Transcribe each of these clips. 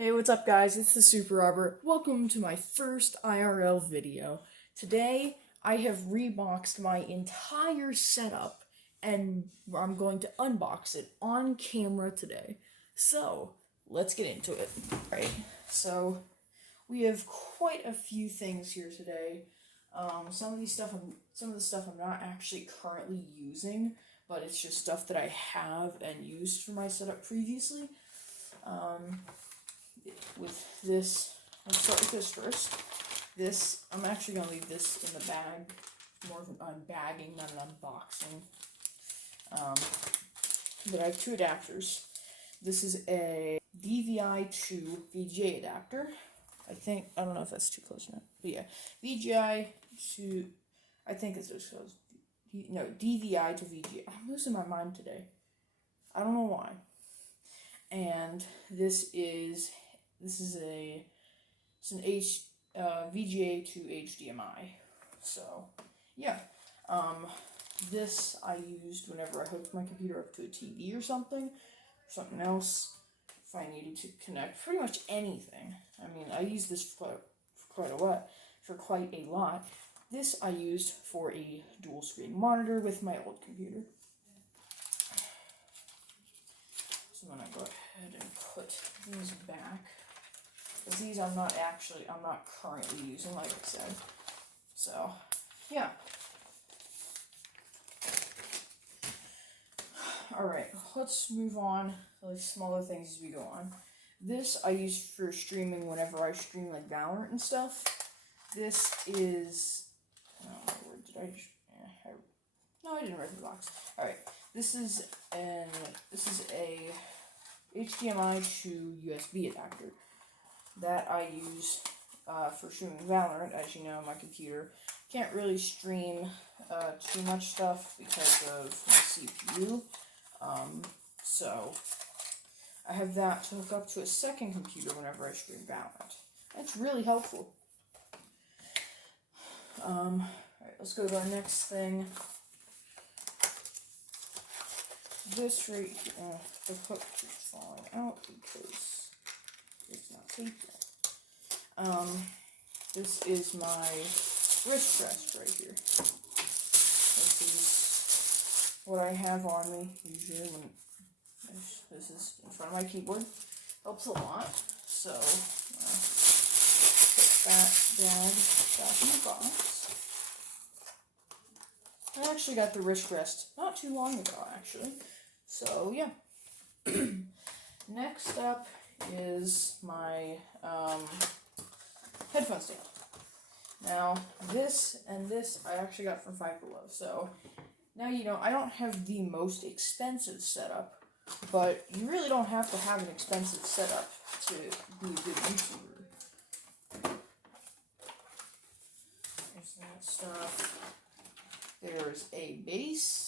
Hey, what's up guys? It's the Super Robert. Welcome to my first IRL video. Today, I have reboxed my entire setup and I'm going to unbox it on camera today. So, let's get into it. Alright, so we have quite a few things here today. Some of the stuff I'm not actually currently using, but it's just stuff that I have and used for my setup previously. With this, let's start with this first. This, I'm actually going to leave this in the bag, more of an unbagging, not an unboxing. But I have two adapters. This is a DVI to VGA adapter. I don't know if that's too close or not, but yeah, VGI to, I think it's just close. No, DVI to VGA. I'm losing my mind today. I don't know why. And this is an VGA to HDMI. So yeah, this I used whenever I hooked my computer up to a TV or something else. If I needed to connect pretty much anything. I mean, I used this for quite a lot. This I used for a dual screen monitor with my old computer. So I'm gonna go ahead and put these back. Because these I'm not currently using, like I said. So, yeah. Alright, let's move on to like smaller things as we go on. This I use for streaming whenever I stream like Valorant and stuff. This is, I didn't write the box. Alright, this is a HDMI to USB adapter that I use for streaming Valorant. As you know, my computer can't really stream too much stuff because of my CPU. So I have that to hook up to a second computer whenever I stream Valorant. That's really helpful. Alright, let's go to our next thing. This right here, the hook keeps falling out because it's not taped yet. This is my wrist rest right here. This is what I have on me usually when this is in front of my keyboard. Helps a lot. So, put that bag back in the box. I actually got the wrist rest not too long ago, actually. So, yeah. Next up is my headphone stand. Now, this I actually got from Five Below. So, now you know, I don't have the most expensive setup, but you really don't have to have an expensive setup to be a good YouTuber. There's that stuff. There's a base.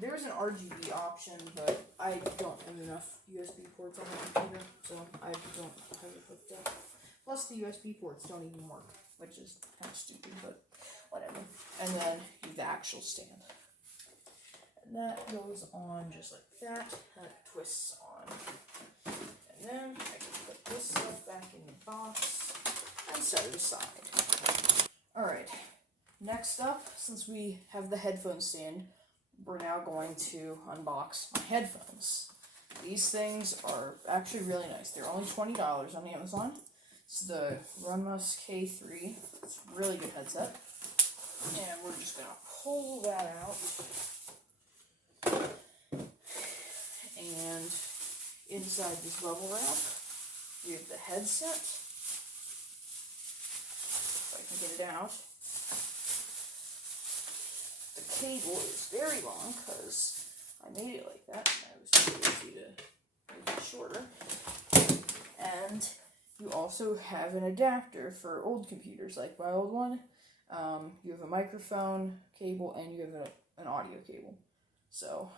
There's an RGB option, but I don't have enough USB ports on my computer, so I don't have it hooked up. Plus, the USB ports don't even work, which is kind of stupid, but whatever. And then the actual stand. And that goes on just like that. That twists on. And then I can put this stuff back in the box and set it aside. Alright, next up, since we have the headphone stand, we're now going to unbox my headphones. These things are actually really nice. They're only $20 on Amazon. It's the Runmus K3. It's a really good headset. And we're just going to pull that out. And inside this bubble wrap, we have the headset. If I can get it out. The cable is very long because I made it like that. I was too lazy to make it shorter. And you also have an adapter for old computers, like my old one. You have a microphone cable and you have an audio cable. So,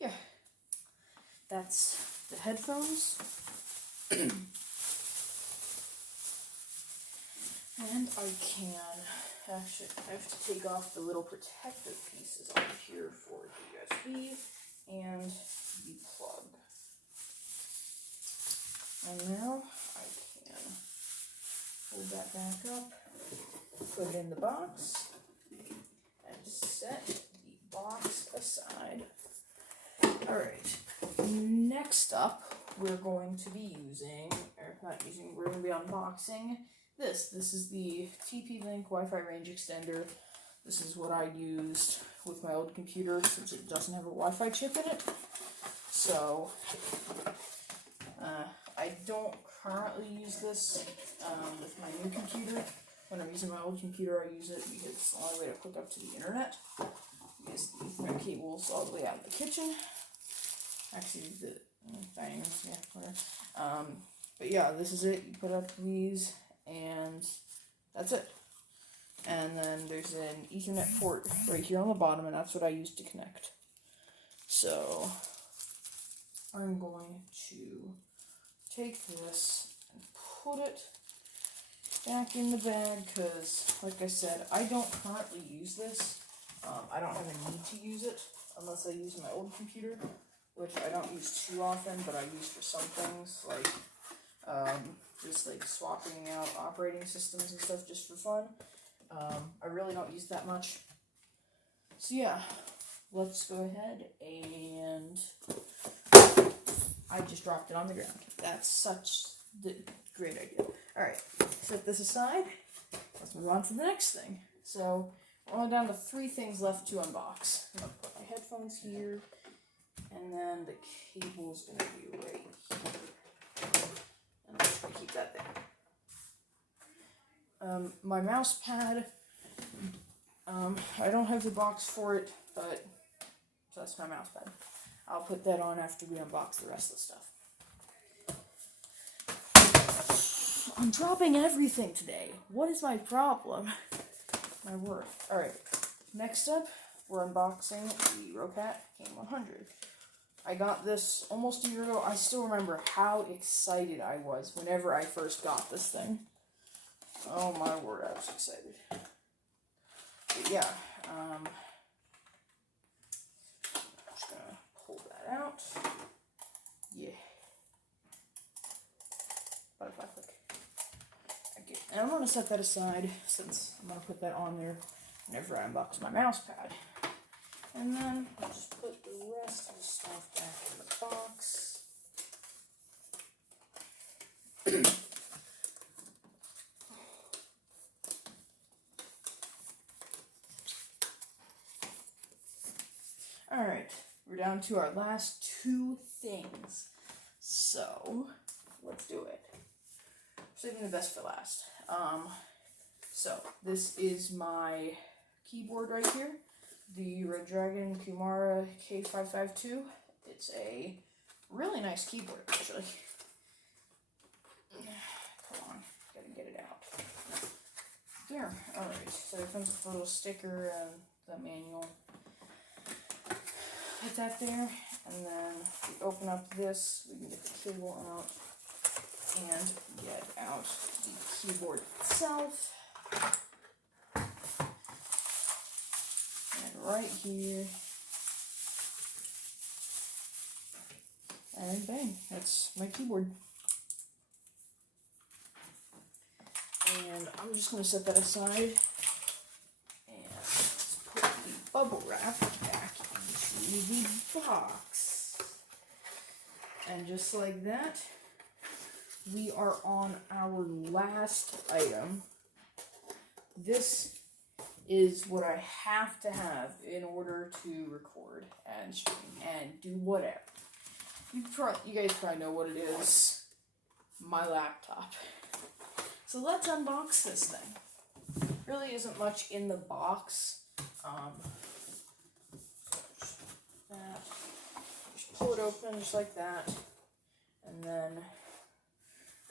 yeah. That's the headphones. And I have to take off the little protective pieces on here for the USB and the plug. And now I can hold that back up, put it in the box, and set the box aside. Alright, next up we're going to be using, we're going to be unboxing this. This is the TP-Link Wi-Fi range extender. This is what I used with my old computer since it doesn't have a Wi-Fi chip in it. So, I don't currently use this with my new computer. When I'm using my old computer, I use it because it's the only way to hook up to the internet. Because the Ethernet cable's all the way out in the kitchen. Actually, the dining room, yeah, whatever. But yeah, this is it. You put up these, and that's it. And then there's an Ethernet port right here on the bottom, and that's what I use to connect. So, I'm going to take this and put it back in the bag, because, like I said, I don't currently use this. I don't have a need to use it, unless I use my old computer, which I don't use too often, but I use for some things, like, just like swapping out operating systems and stuff just for fun. I really don't use that much. So yeah, let's go ahead and I just dropped it on the ground. That's such a great idea. Alright, set this aside. Let's move on to the next thing. So, we're only down to 3 things left to unbox. I'm going to put my headphones here, and then the cable's going to be right here. And I'm just going to keep that there. My mouse pad, I don't have the box for it, but so that's my mouse pad. I'll put that on after we unbox the rest of the stuff. I'm dropping everything today. What is my problem? My word. Alright, next up, we're unboxing the Rocat K100. I got this almost a year ago. I still remember how excited I was whenever I first got this thing. Oh my word, I was excited. But yeah, I'm just gonna pull that out. Yeah. Butterfly click. Okay, and I'm gonna set that aside since I'm gonna put that on there whenever I unbox my mouse pad. And then I'll just put the rest of the stuff back in the box. Alright, we're down to our last 2 things. So, let's do it. Saving the best for last. So, this is my keyboard right here. The Red Dragon Kumara K552. It's a really nice keyboard, actually. Come on, gotta get it out. There, alright. So it comes with a little sticker and the manual. Put that there, and then we open up this, we can get the cable out and get out the keyboard itself. And right here, and bang, that's my keyboard. And I'm just going to set that aside and let's put the bubble wrap back into the box. And just like that, we are on our last item. This is what I have to have in order to record and stream and do whatever. You guys probably know what it is. My laptop. So let's unbox this thing. Really isn't much in the box. Just pull it open just like that. And then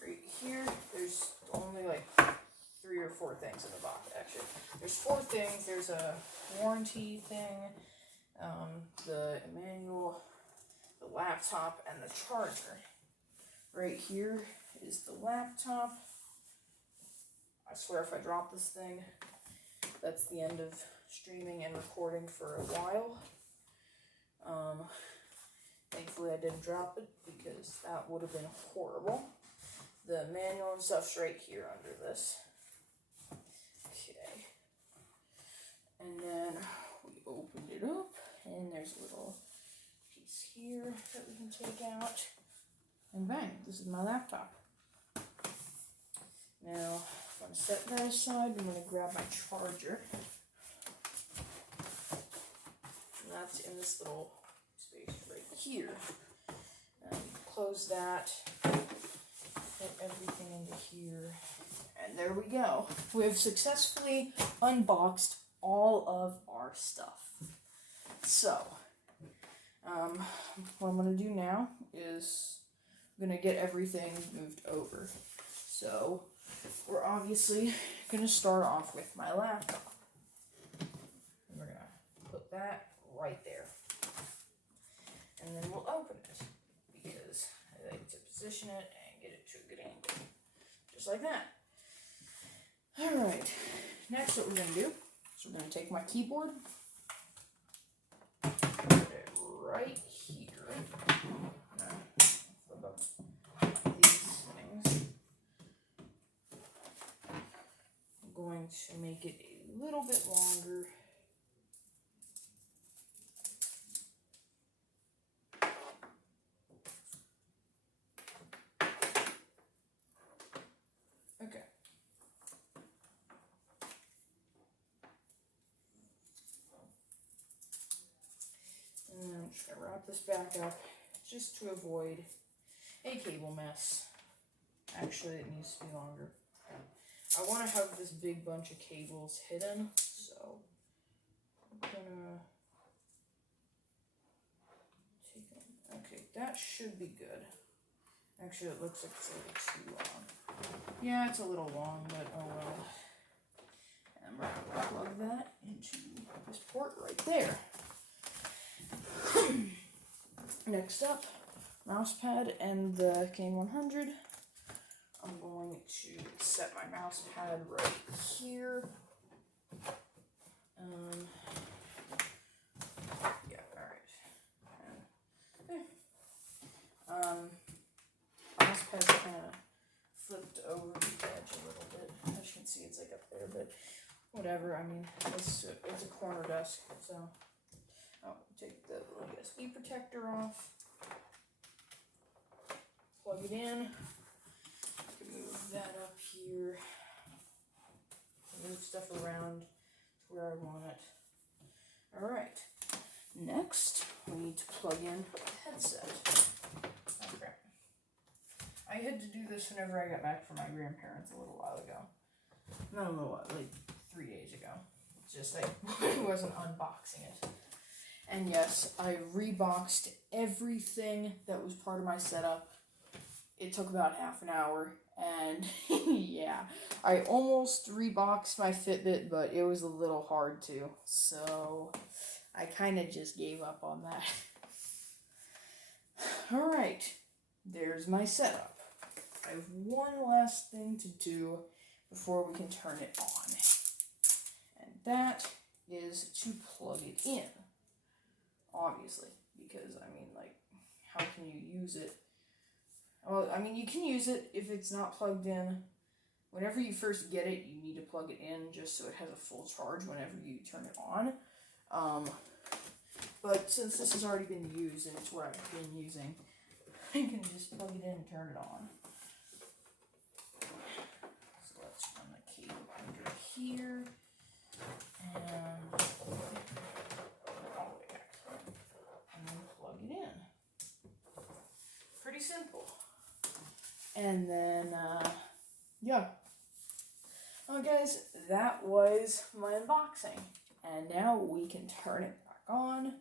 right here, there's only like 3 or 4 things in the box, actually. There's 4 things. There's a warranty thing, the manual, the laptop, and the charger. Right here is the laptop. I swear if I drop this thing, that's the end of streaming and recording for a while. Thankfully I didn't drop it because that would have been horrible. The manual and stuff's right here under this. Okay. And then we opened it up, and there's a little piece here that we can take out. And bang, this is my laptop. Now, I'm going to set that aside. I'm going to grab my charger. And that's in this little space right here. And close that. Put everything into here. And there we go. We have successfully unboxed all of our stuff. So, what I'm going to do now is I'm going to get everything moved over. So, we're obviously going to start off with my laptop. And we're going to put that right there. And then we'll open it because I like to position it and get it to a good angle. Just like that. Alright, next what we're going to do is we're going to take my keyboard, put it right here. Flip up these things. I'm going to make it a little bit longer. Okay. And then I'm just going to wrap this back up just to avoid a cable mess. Actually, it needs to be longer. I want to have this big bunch of cables hidden, so I'm going to take them. Okay, that should be good. Actually, it looks like it's a little too long. Yeah, it's a little long, but oh well. And we're going to plug that into this port right there. Next up, mouse pad and the Cane 100. I'm going to set my mouse pad right here. Yeah, alright. Mouse pad's kind of flipped over the edge a little bit. As you can see, it's like up there, but whatever. I mean, it's a corner desk, so I'll take the little USB protector off, plug it in. Move that up here, move stuff around to where I want it. Alright, next we need to plug in the headset. Okay. I had to do this whenever I got back from my grandparents a little while ago. Not a little while, like 3 days ago. It's just I wasn't unboxing it. And yes, I reboxed everything that was part of my setup. It took about half an hour. And yeah, I almost reboxed my Fitbit, but it was a little hard to, so I kind of just gave up on that. Alright, there's my setup. I have one last thing to do before we can turn it on, and that is to plug it in, obviously, because, I mean, like, how can you use it? Well, I mean, you can use it if it's not plugged in. Whenever you first get it, you need to plug it in just so it has a full charge whenever you turn it on. But since this has already been used and it's what I've been using, I can just plug it in and turn it on. So let's run the cable under here and all the way back here, and then plug it in. Pretty simple. And then, yeah. Well, guys, that was my unboxing. And now we can turn it back on.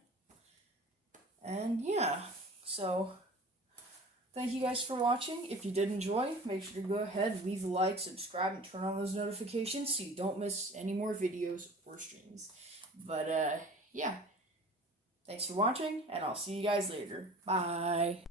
And yeah, so thank you guys for watching. If you did enjoy, make sure to go ahead, leave a like, subscribe, and turn on those notifications so you don't miss any more videos or streams. But, yeah. Thanks for watching, and I'll see you guys later. Bye.